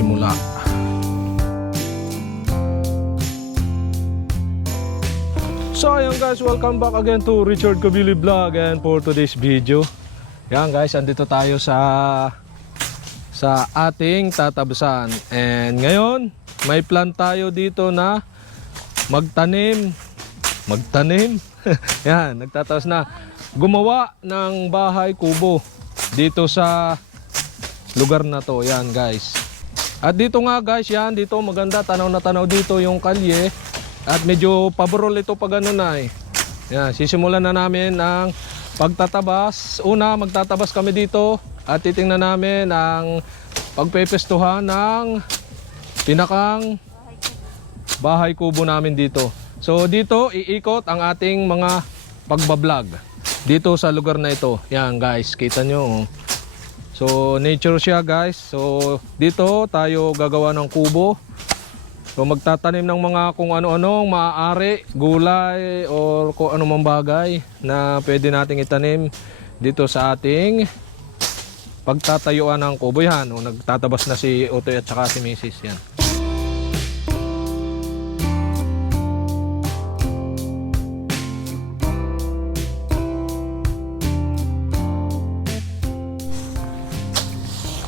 magsisimula. So ayun guys, welcome back again to Richard Kabili Vlog. And for today's video, yan guys, andito tayo sa ating tatabasan. And ngayon, may plan tayo dito na magtanim. Yan, nagtatas na. Gumawa ng bahay kubo dito sa lugar na to. Yan guys. At dito nga guys, yan, dito maganda, tanaw na tanaw dito yung kalye. At medyo paborol ito pag ano na eh. Yan, sisimulan na namin ang pagtatabas. Una, magtatabas kami dito at titingnan namin ang pagpepestuhan ng pinakang bahay kubo namin dito. So dito, iikot ang ating mga pagbablog dito sa lugar na ito. Yan guys, kita nyo. So nature siya guys. So dito tayo gagawa ng kubo. So magtatanim ng mga kung ano-anong maaari, gulay or kung ano mang bagay na pwede nating itanim dito sa ating pagtatayuan ng kubo. Yan, nagtatabas na si Otoy at saka si Mrs. Yan.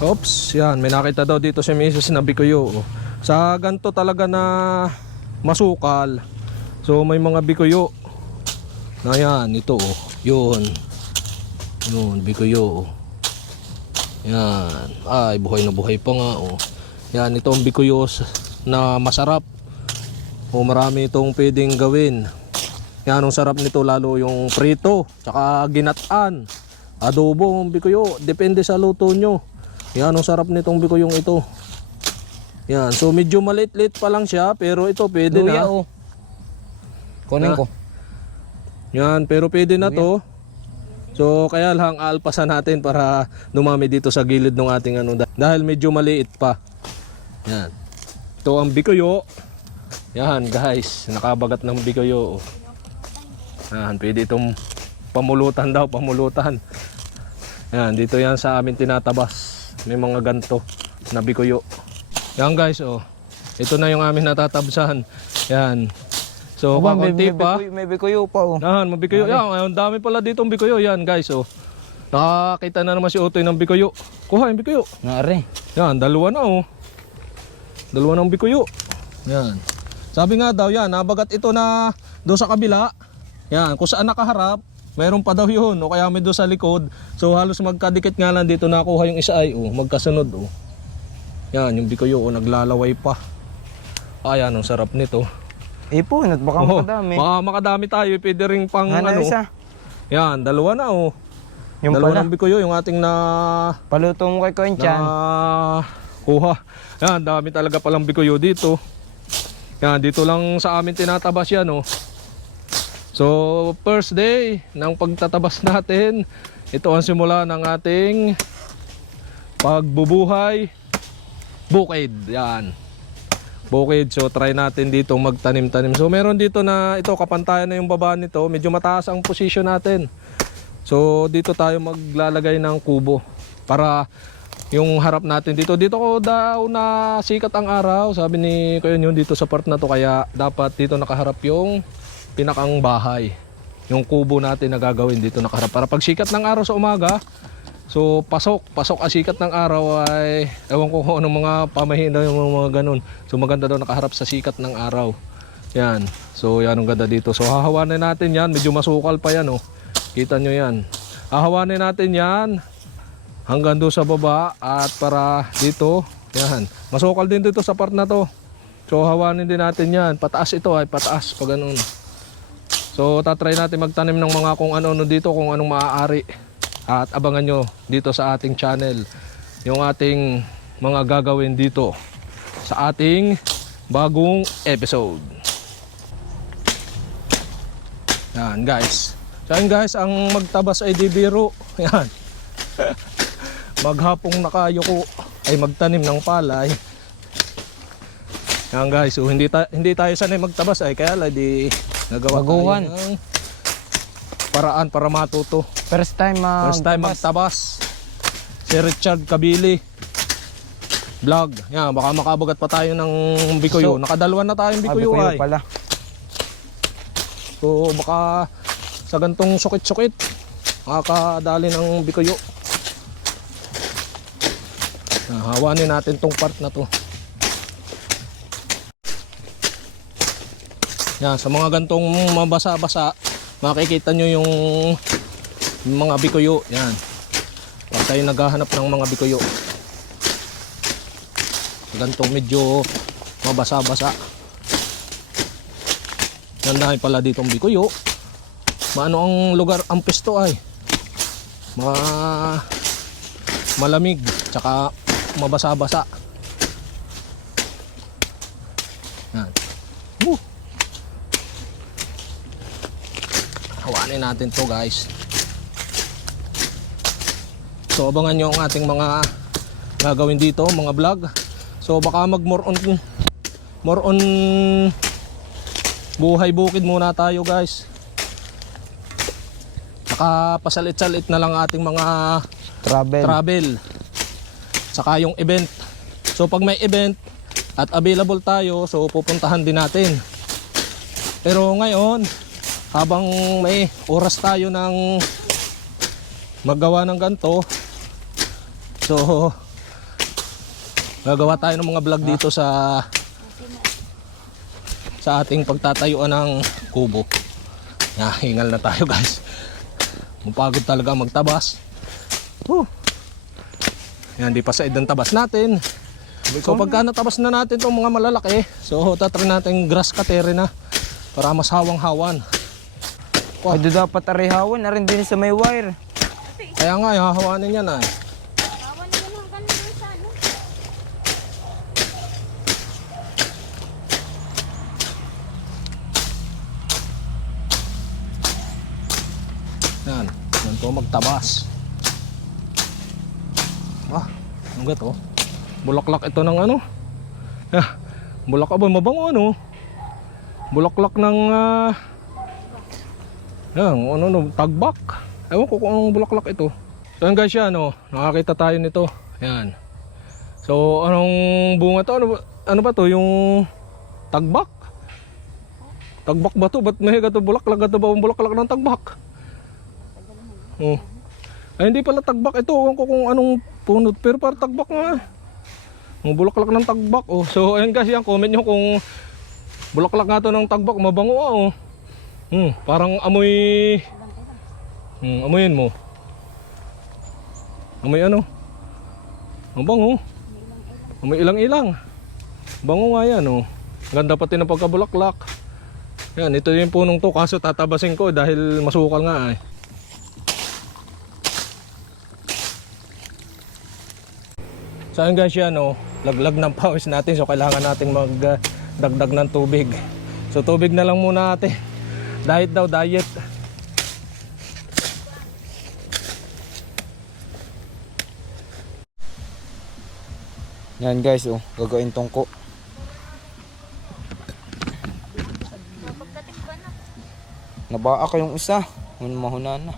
Oops, yan, may nakita daw dito si Mrs. na bikuyo. Sa ganto talaga na masukal. So may mga bikuyo na yan, ito oh. Yun, bikuyo oh. Yan, ay buhay na buhay pa nga oh. Yan, ito ang bikuyo na masarap. O marami itong pwedeng gawin. Yan, ang sarap nito lalo yung prito, tsaka ginataan, adobo, bikuyo, depende sa luto nyo. Yan, ang sarap nitong bikuyong ito. Yan, so medyo maliit-liit pa lang siya, pero ito pwede Luya, na. oh. Kunin ko. Yan, pero pwede na to. So kaya lang aalpasan natin para dumami dito sa gilid ng ating ano, dahil medyo maliit pa. Yan. Ito ang bikuyo. Yan guys, nakabagat ng bikuyo. Yan, pwede itong pamulutan daw, pamulutan. Yan, dito yan sa amin tinatabas. May mga ganto na bikuyo. Yan guys, oh. Ito na yung amin natatabsan. Yan. So, kakunti pa. May bikuyo pa, oh. Yan, may bikuyo. Yan, ang dami pala ditong bikuyo. Yan guys, oh. Nakakita na naman si Otoy ng bikuyo. Kuha yung bikuyo. Nari. Yan, dalawa na, oh. Dalawa ng bikuyo. Yan. Sabi nga daw, yan, nabagat ito na doon sa kabila. Yan, kung saan nakaharap, mayroon pa daw yun. O kaya may doon sa likod. So, halos magkadikit nga lang dito nakuha yung isa ay, oh. Magkasunod, oh. Yan, yung bikuyo, oh, naglalaway pa. Ayan, ang sarap nito. Ipon, at baka makadami. Baka makadami tayo, pwede rin pang ano. Isa. Yan, dalawa na, oh. Yung dalawa pala. ng bikuyo, yung ating na Paluto mo kay Konchan. kuha. Yan, dami talaga palang bikuyo dito. Yan, dito lang sa amin tinatabas yan, oh. So, first day ng pagtatabas natin, ito ang simula ng ating pagbubuhay bukid. Yan, bukid. So try natin dito magtanim-tanim. So meron dito na ito, kapantayan na yung baba nito, medyo mataas ang position natin. So dito tayo maglalagay ng kubo para yung harap natin dito ko daw na sikat ang araw, sabi ni Kuya yun dito sa part na to, kaya dapat dito nakaharap yung pinakang bahay, yung kubo natin na gagawin dito nakaharap para pag sikat ng araw sa umaga, so pasok ang sikat ng araw ay ewan ko kung anong mga pamahina yung mga ganun. So maganda daw nakaharap sa sikat ng araw. Yan. So yan ang ganda dito. So hahawanin natin yan. Medyo masukal pa yan, oh. Kita nyo yan. Hahawanin natin yan hanggang doon sa baba at para dito. Yan. Masukal din dito sa part na to. So hawanin din natin yan. Pataas ito ay pataas pag ganun. So tatry natin magtanim ng mga kung ano dito, kung anong maaari. At abangan nyo dito sa ating channel yung ating mga gagawin dito sa ating bagong episode. Yan guys. So yan guys, ang magtabas ay di biro. Yan. Maghapong nakayuko ay magtanim ng palay. Yan guys, so hindi tayo sanay magtabas ay kaya di nagawa tayo ng paraan para matuto. First time magtabas. Si Richard Kabili. vlog. Yan, baka makabagat pa tayo ng bikuyo. So, Nakadalawa na tayong bikuyo Bikuyo ay. pala. So baka sa gantong sukit-sukit makakadali ng bikuyo. Hawanin natin tong part na to. Yan, sa mga gantong mabasa-basa makikita nyo yung mga bikuyo. Yan, pag tayo naghahanap ng mga bikuyo sa gantong medyo mabasa-basa. Yan dahil pala ditong bikuyo. Maano ang lugar, ang pesto ay malamig tsaka mabasa-basa. Yan. Hawanin natin to guys. So abangan nyo ang ating mga gagawin dito, mga vlog. So baka mag more on buhay bukid muna tayo guys. Saka pasalit-salit na lang ating mga travel. Saka yung event. So pag may event at available tayo, so pupuntahan din natin. Pero ngayon, habang may oras tayo ng maggawa ng ganito, so gagawa tayo ng mga vlog dito sa ating pagtatayuan ng kubo. Hingal na tayo guys. Mapagod talaga magtabas. Yan, di pa sa ng tabas natin. So pagka natabas na natin itong mga malalaki, so tatry natin grass cutter na para mas hawang-hawan. Pwede dapat arihawan na rin din sa may wire. Kaya nga, hahawanin yan ay. Yan, yan to magtabas. Ano ga to? Bulaklak ito ng ano? Bulaklak ba mabango ano? Bulaklak ng tagbak. Ewan ko kung anong bulaklak ito. So yan guys, yan nakakita tayo nito. Yan. So anong bunga to? Ano ba to? Yung tagbak? Tagbak ba to? Ba't may gato bulaklak? Gato ba ang bulaklak ng tagbak? Ay hindi pala tagbak ito. Ewan ko kung anong punot. Pero parang tagbak nga. Ang bulaklak ng tagbak. So ayun guys, yan, comment nyo kung bulaklak nga to ng tagbak. Mabango parang amoy. Amoyin mo. Amoy ano? Mabango. Amoy ilang-ilang. Bango nga yan Ganda pati ng pagkabulaklak. Yan, ito yung punong to. Kaso tatabasin ko dahil masukal nga So ayun guys, yan laglag ng pawis natin. So kailangan nating magdagdag ng tubig. So tubig na lang muna natin. Diet daw, diet. Yan guys, gagawin tongko. Nabaak yung isa. Mahuna na.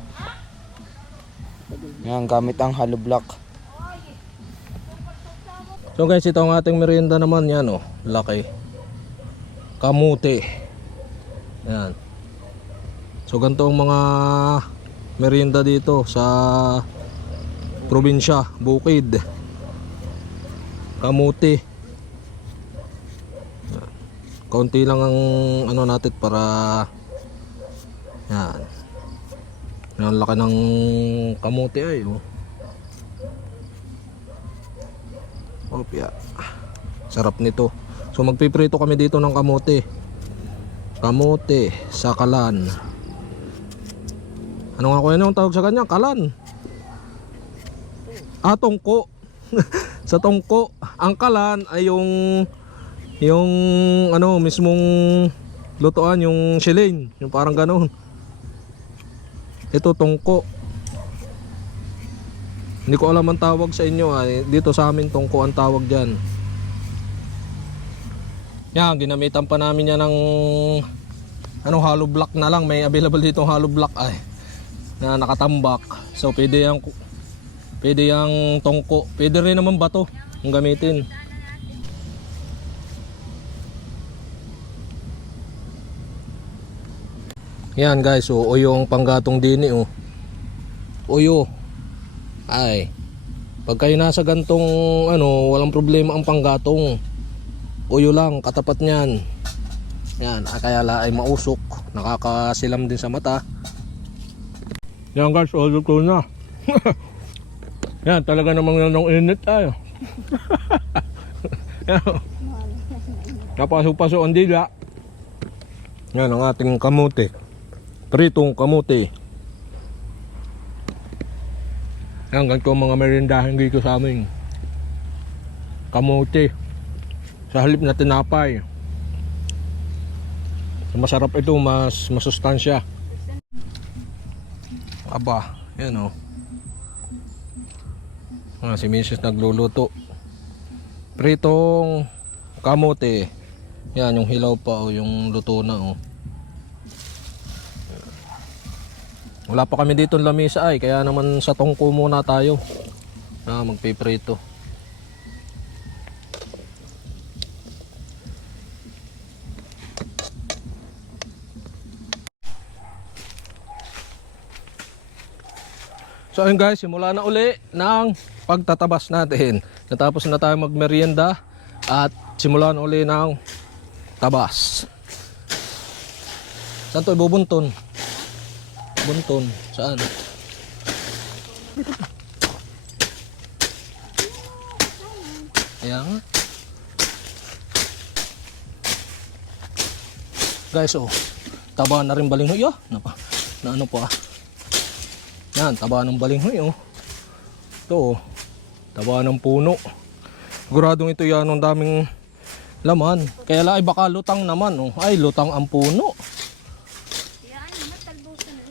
Yan, gamit ang hollow block. So guys, ito ang ating merienda naman. Yan laki. Kamuti. Yan. So ganito ang mga merienda dito sa probinsya, bukid. Kamuti. Yan. Kaunti lang ang natin para yan. Ang laki ng kamuti ay Opya. Sarap nito. So magpiprito kami dito ng kamote. Kamote sa kalan. Ano nga kuya ang tawag sa kanya? Kalan. Tongko. Sa tongko. Ang kalan ay yung mismong lutuan, yung silin, yung parang ganoon. Ito tongko. Hindi ko alam ang tawag sa inyo dito sa amin tongko ang tawag dyan. Yan, ginamitan pa namin yan ng hollow block na lang. May available dito hollow block na nakatambak. So pwede Pwede yung tongko. Pwede rin naman bato ang gamitin. Yan guys, so uyo ang panggatong dini oh. Uyo. Ay. Pag kayo nasa gantong ano, walang problema ang panggatong. Uyo lang, katapat niyan. Yan, kaya la ay mausok. Nakakasilam din sa mata. Yan guys, all ko na. Yan, talaga namang yan ng init tayo. Napasok-pasok ang dila. Yan ang ating kamote. Pritong kamote. Yan, ganito ang mga merindahin dito sa amin. Kamote. Sa halip na tinapay. Masarap ito, mas masustansya. Aba, yan o. Si Mrs. nagluluto. Pritong kamote. Yan, yung hilaw pa o yung luto na o. Wala pa kami dito ng lamisa ay, kaya naman sa tongko muna tayo na magpiprito. So ayun guys, simula na uli ng pagtatabas natin. Natapos na tayo magmerienda at simulan uli ng tabas. Saan ito ibubunton? Bunton, saan? Kaya nga. Guys, oh, taba na rin balinghoy, oh. Na ano pa? Yan, taba ng balinghoy, oh. Ito, oh, taba ng puno. Siguradong ito yan, ang daming laman. Kaya la ay baka lutang naman, oh. Ay, lutang ang puno.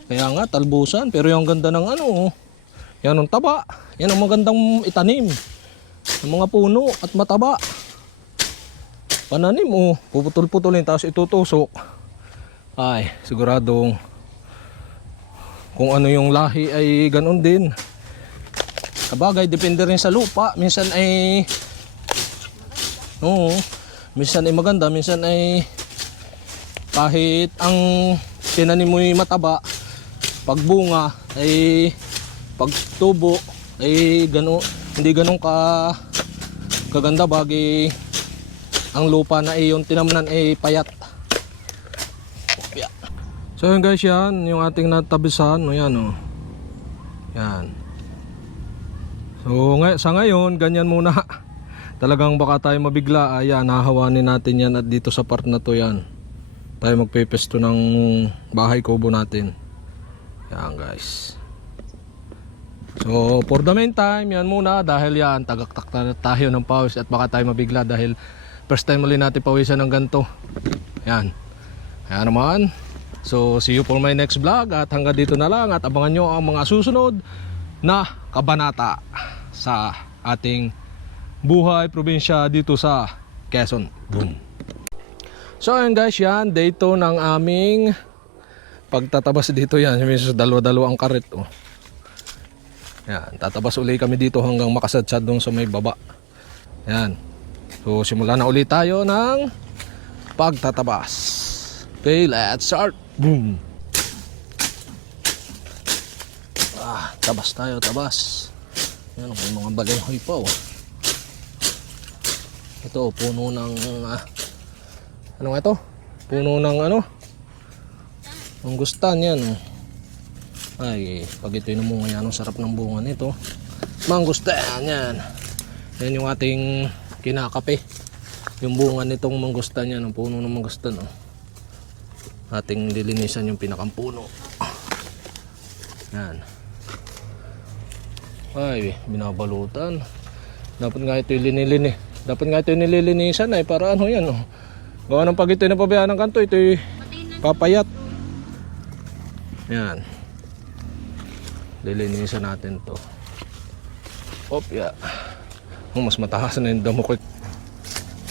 Kaya nga, talbusan. Pero yung ganda ng ano, yan ang taba. Yan ang magandang itanim. Ang mga puno at mataba. Pananim, oh. Puputol-putulin, tapos itutusok. Ay, siguradong kung ano yung lahi ay ganun din. Sabagay, depende rin sa lupa. Minsan ay oo, minsan ay maganda, minsan ay kahit ang tinanim mo'y mataba, pagbunga ay pagtubo ay gano, hindi ganun kaganda bagay ang lupa na yung tinamnan ay payat. So yun guys, yan yung ating natabisan, no, yan oh. Yan. So sa ngayon ganyan muna. Talagang baka tayo mabigla, ayan, hahawanin natin yan at dito sa part na to yan tayo magpepesto ng bahay kubo natin. Yan guys. So for the meantime, yan muna dahil yan tagaktak na tayo ng pawis at baka tayo mabigla dahil first time ulit natin pawisan ng ganito. Yan. Yan naman. So see you for my next vlog at hanggang dito na lang at abangan nyo ang mga susunod na kabanata sa ating buhay probinsya dito sa Quezon. Boom. So ayun guys, yan day 2 ng aming pagtatabas dito. Yan, dalawa-dalawa ang karet oh. Yan, tatabas ulit kami dito hanggang makasadsad doon sa may baba. Yan. So simula na ulit tayo ng pagtatabas. Okay, let's start. Boom. Tabas tayo, tabas. Yan, may mga balinghoy pa oh. Ito, puno ng ano nga ito? Puno ng ano? Mangustan yan oh. Ay, pag ito yung namunga yan, ang sarap ng bunga nito. Mangustan yan. Yan yung ating kinakape. Yung bunga nitong mangustan yan, ang puno ng mangustan oh. Ating lilinisan yung pinakampuno. Yan. Ay, binabalutan. Dapat nga ito linilin eh. Dapat nga ito nililinisan ay para ano yan oh. Gawa ng pag ito napabayaan ng kanto, ito papayat. Yan. Lilinisan natin to. Op, ya. Oh, mas mataas na yung damo ko.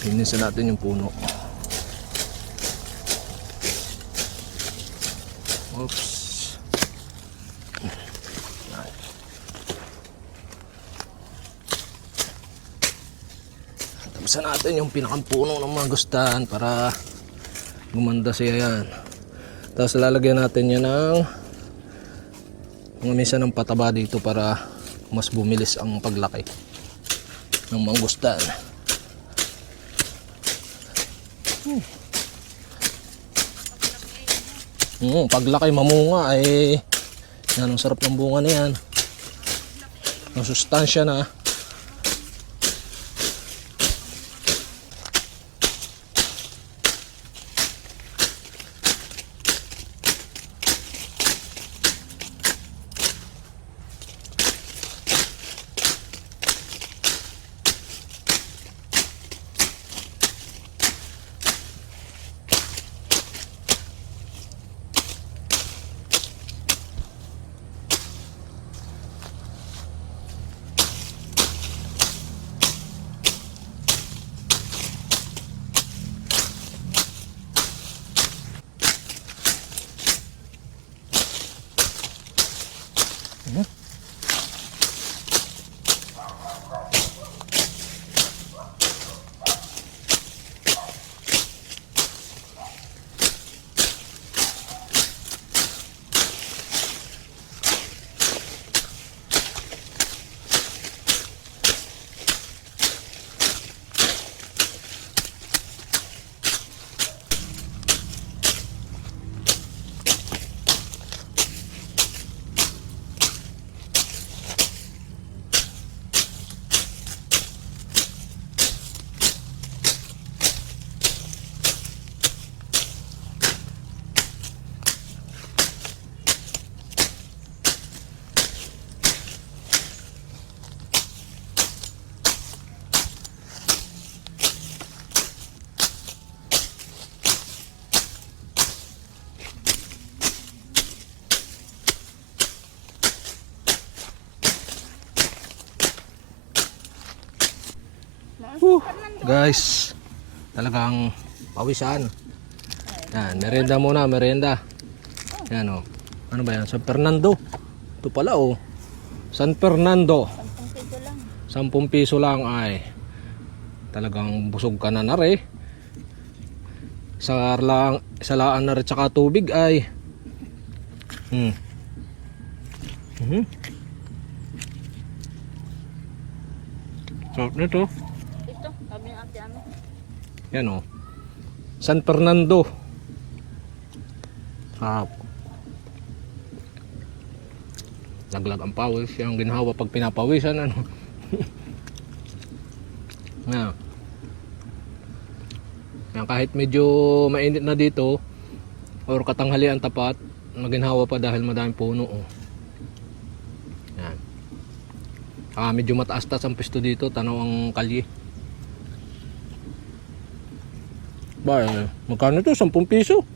Linisan natin yung puno. Oops. Bubuksan natin yung pinakampuno ng mangustan para gumanda siya yan. Tapos lalagyan natin yan ng mga misa ng pataba dito para mas bumilis ang paglaki ng mangustan. Paglaki mamunga ay yan, ang sarap ng bunga na yan. Ang sustansya na. Guys, talagang pawisan. Yan, merienda muna, merienda. Yan o. Ano ba yan? San Fernando. Ito pala o. San Fernando. 10 piso lang ay. Talagang busog ka na nare. Salaan na rin tsaka tubig ay. Sarap nito. Yan o. San Fernando. Sarap. Laglag ang pawis. Yung ginhawa pag pinapawisan. Ano? Yan. Yan, kahit medyo mainit na dito or katanghalian tapat, maginhawa pa dahil madaming puno. Oh. Yan. Medyo mataas-taas ang pisto dito. Tanaw ang kalye. Ba, magkano ito? 10 piso?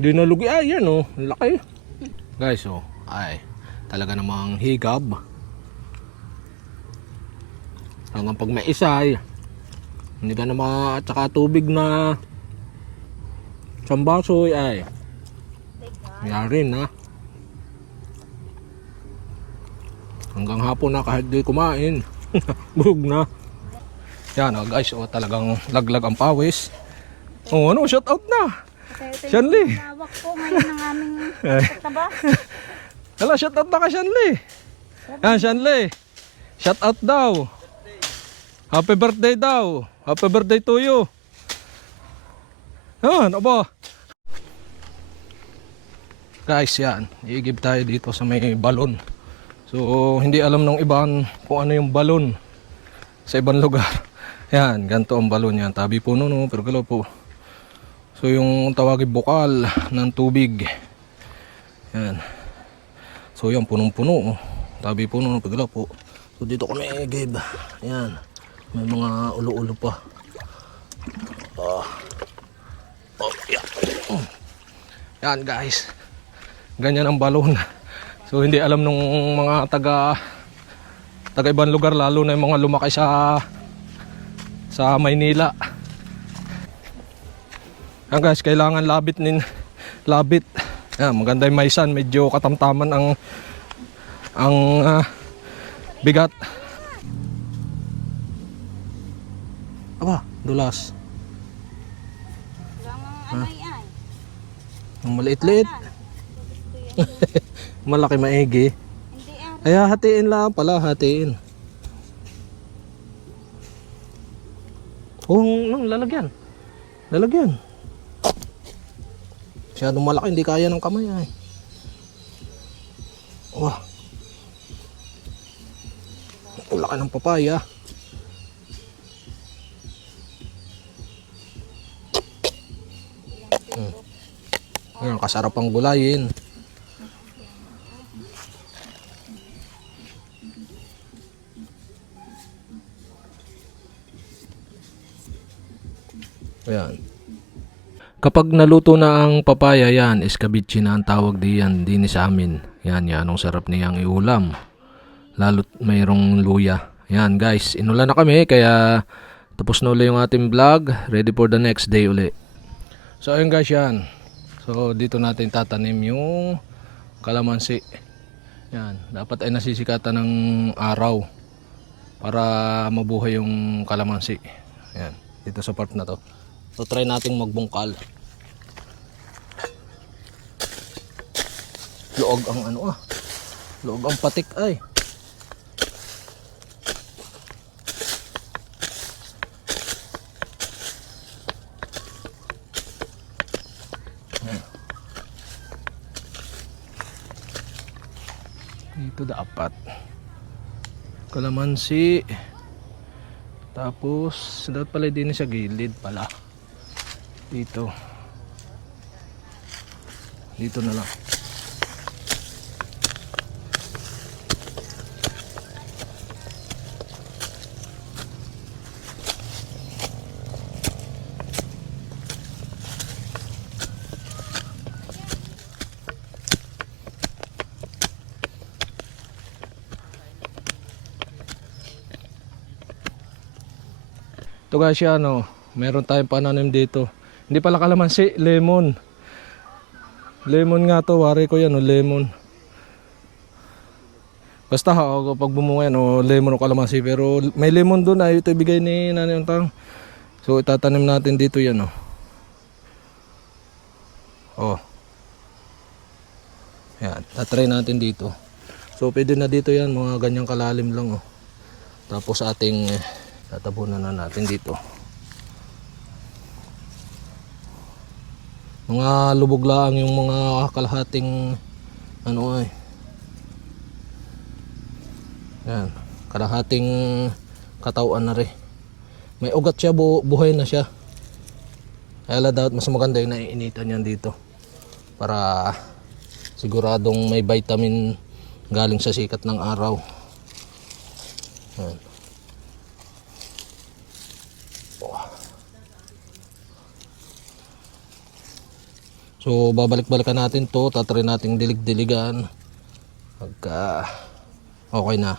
Di nalugi ay, yan o. Laki. Guys, oh, ay, talaga namang higab. Hanggang pag may isay, hindi ka na tsaka tubig na sambasoy ay. Mayroon na. Hanggang hapon na kahit di kumain. Bug na. Yan o guys, oh, talagang laglag ang pawis. Oh, ano, shout out na. Shanley. Tawag po ngayon ng aming pataba. Hala, shout out na ka Shanley. Yan, Shanley. Shout out daw. Happy birthday daw. Happy birthday to you. Yan, aba. Guys, yan. I-give tayo dito sa may balon. So, hindi alam ng iban kung ano yung balon sa ibang lugar. Yan, ganito ang balon yan. Tabi po no, pero galaw po. So yung tawagin bukal ng tubig. Yan. So yan, punong-puno. Tabi puno ng paglaw po. So dito kami give. Yan. May mga ulo-ulo pa. Yan. Yan guys. Ganyan ang balon. So hindi alam nung mga taga ibang lugar, lalo na yung mga lumaki sa Maynila. Yan guys, kailangan labit. Yan, maganda yung maisan, medyo katamtaman ang bigat. Aba, Dulas. Lang ang anay ay. Ang maliit-liit. Malaki maigi. Hindi ah. Ay, hatiin lang pala, hatiin. Nang lalagyan. Lalagyan. Masyadong malaki, hindi kaya ng kamay ay. Wah. Ang laki ng papaya. Ayan, kasarap ang gulayin. Ayan. Kapag naluto na ang papaya, yan, escabeche na ang tawag diyan, din sa amin. Yan, ang sarap niyang iulam. Lalo't mayroong luya. Yan guys, inulan na kami, kaya tapos na uli yung ating vlog. Ready for the next day uli. So ayun guys, yan. So dito natin tatanim yung kalamansi. Yan, dapat ay nasisikatan ng araw para mabuhay yung kalamansi. Yan, dito sa part na to. So try nating magbungkal. Luog ang luog ang patik ay. Dito dapat kalamansi, tapos dapat pala din sa gilid pala, dito na lang. Ito guys, meron tayong pananim dito. Hindi pala kalamansi, lemon. Lemon nga to, wari ko yan, lemon. Basta pag bumunga yan, lemon o kalamansi. Pero may lemon doon, ito ibigay ni Nanay Untang. So itatanim natin dito yan. Yan, tatry natin dito. So pwede na dito yan, mga ganyang kalalim lang. Tapos ating tatabunan na natin dito. Mga lubog lang yung mga kalahating yan, kalahating katawan na rin. May ugat siya, buhay na siya. Kaya dapat mas maganda yung naiinitan yan dito para siguradong may vitamin galing sa sikat ng araw. Yan. So babalik-balikan natin to, tatry nating dilig-diligan pagka okay na.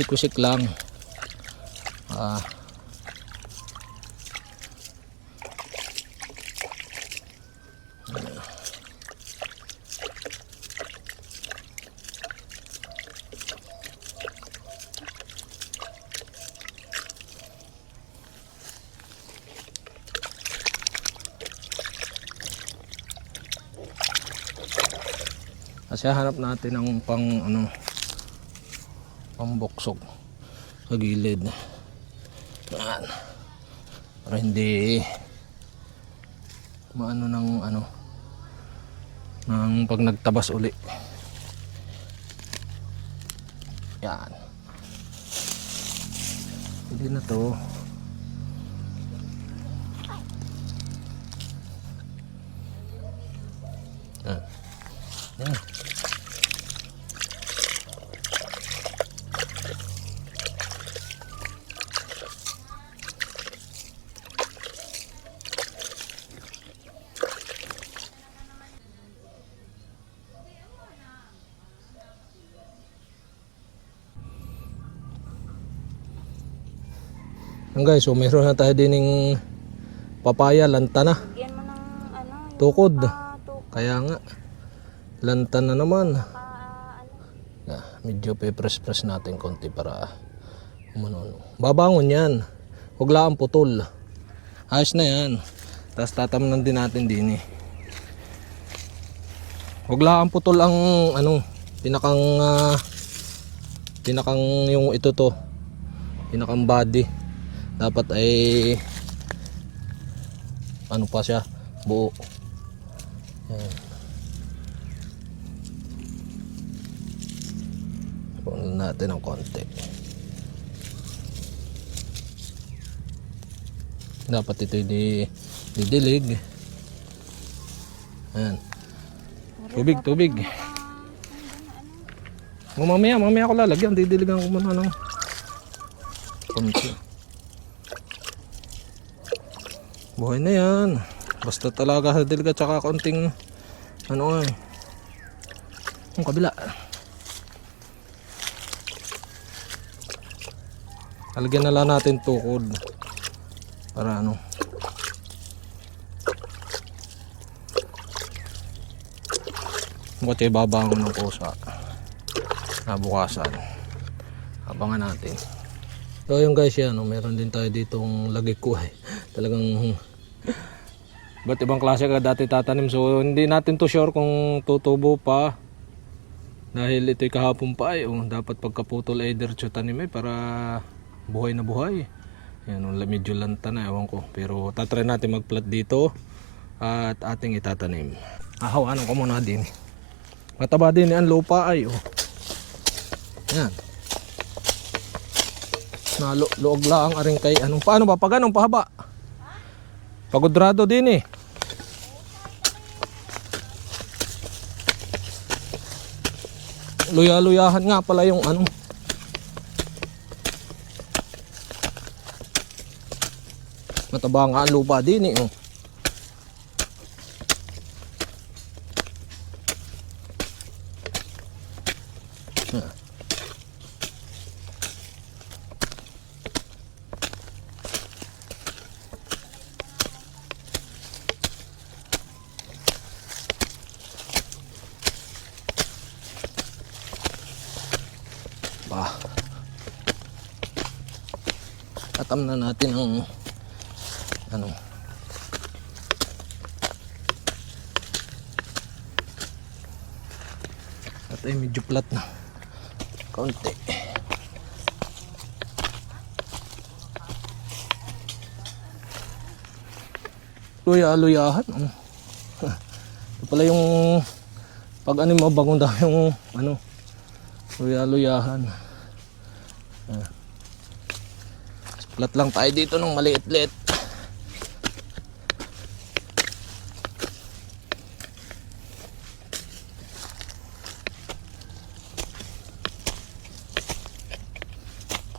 Kusik-kusik lang. Kasi hanap natin ang pamboksog sa gilid. Yan. Para hindi maano ng pag nagtabas uli. Yan. Hindi na to. Yan. Yan. Yan guys, so meron na tayo dining papaya, lanta na. Bigyan mo ng ano, yung Tukod. tukod. Kaya nga, lanta na naman. Ano, Medyo pe-press-press natin konti para umano. Babangon yan. Huwag lang putol. Ayos na yan. Tapos tatamnan din natin din eh. Huwag lang putol ang ano, pinakang yung ito to. Pinakang body. Dapat ay ano pa siya, buo. Yan. Punan natin ng konti. Dapat ito didilig. Ayan. Tubig. Mamaya ako lalagyan. Didiligan ko muna ng konti. Buhay na yan. Basta talaga sa dilig at saka konting ano eh. Yung kabila. Halagyan na lang natin tukod para ano. Buti babangon ng pusa nabukasan. Abangan natin. So yung guys yan, meron din tayo ditong lagikuhay. Talagang ba't ibang klase ka dati tatanim. So hindi natin to sure kung tutubo pa. Dahil ito'y kahapon pa ay dapat pagkaputol ay diretso tanim para buhay na buhay. Yan, medyo lanta na, ewan ko. Pero tatry natin mag-plant dito at ating itatanim. Ahawanan ko muna din. Mataba din ang lupa ay yan. Luog lang aring kay anong paano ba pag anong pahaba? Pagudrado din eh. Luya-luyahan nga pala yung ano. Mataba nga ang lupa din eh. Tatam na natin ang ano. At ay medyo flat na. Kaunti. Luya-luyahan. Ito pala yung pag ano mabagong daw yung ano. Luya-luyahan. Flat lang tayo dito ng maliit-liit.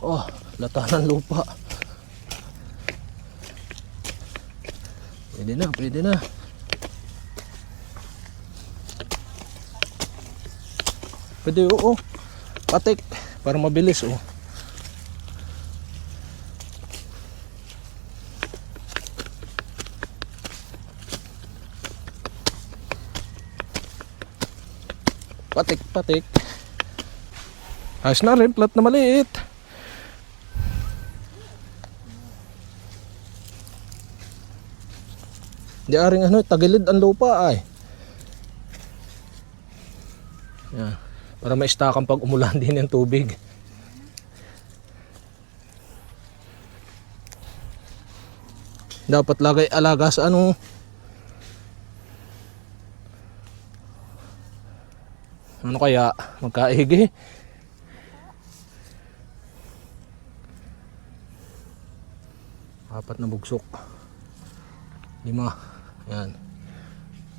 Oh, lata ng lupa. Pwede na. Pwede oo. Patik para mabilis oh. Patik. Ayos na rin, plat na maliit. Di aring ano, tagilid ang lupa ay. Yan. Para ma-stakan pag umulan din yung tubig. Dapat lagay alaga sa ano. Ano kaya? Magkaigi? Apat na bugsok. 5. Yan.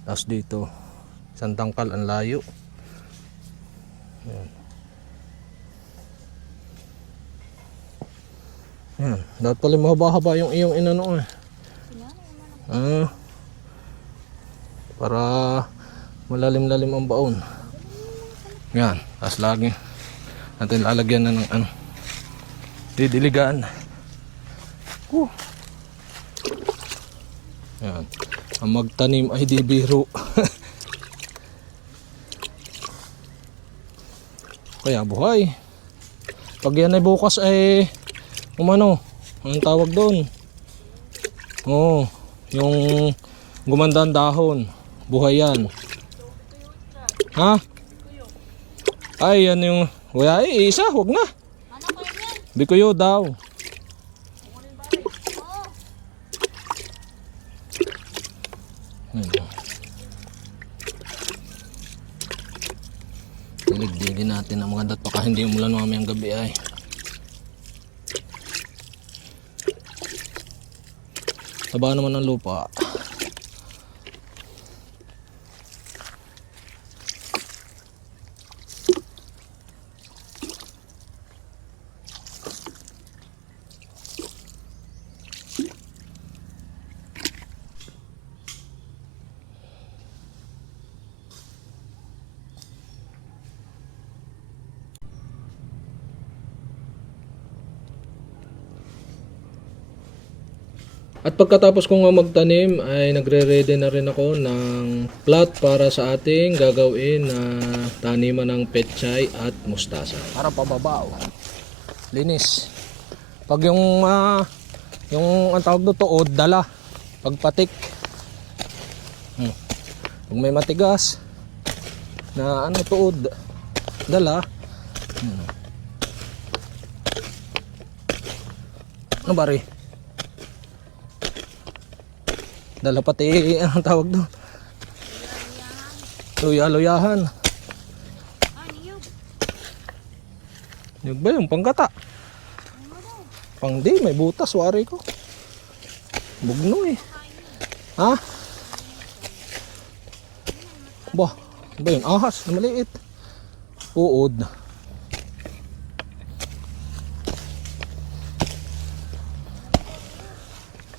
Tapos dito. Isang tangkal ang layo. Yan. Yan. Dapat pala mahaba-haba yung iyong inano eh. Para malalim-lalim ang baon. Yan, tapos lagi natin lalagyan na ng ano, didiligan. Yan. Ang magtanim ay di biro. Kaya buhay. Pag yan ay bukas ay umano, anong tawag doon? Oo, yung gumanda ang dahon. Buhay yan. Ha? Ay, yan yung... Wala isa, huwag na. Bikuyo daw. Diligdigin natin ang mga dat baka hindi umulan mamayang gabi ay. Taba naman ang lupa. At pagkatapos ko nga magtanim ay nagre-ready na rin ako ng plot para sa ating gagawin na taniman ng pechay at mustasa. Para pababa. Linis. Pag yung ang tawag doon tuod, dala. Pagpatik. Pag may matigas na tuod, dala. Ano bari? Dala pati ang tawag doon. Luya-luyahan. Yung ba yung panggata? Pangdi, may butas, wari ko. Bugno eh. Ha? Ba yun? Ahas, na maliit. Uod.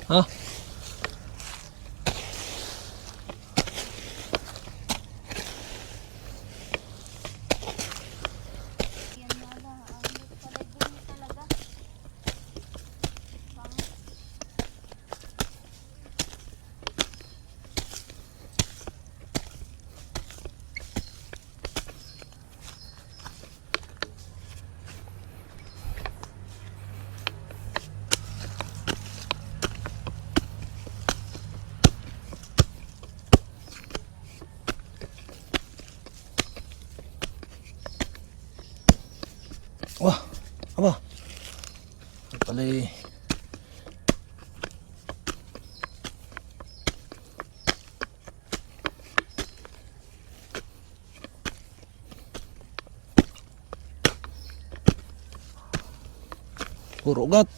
Ha? Wah, apa? Palay. Puro ugat.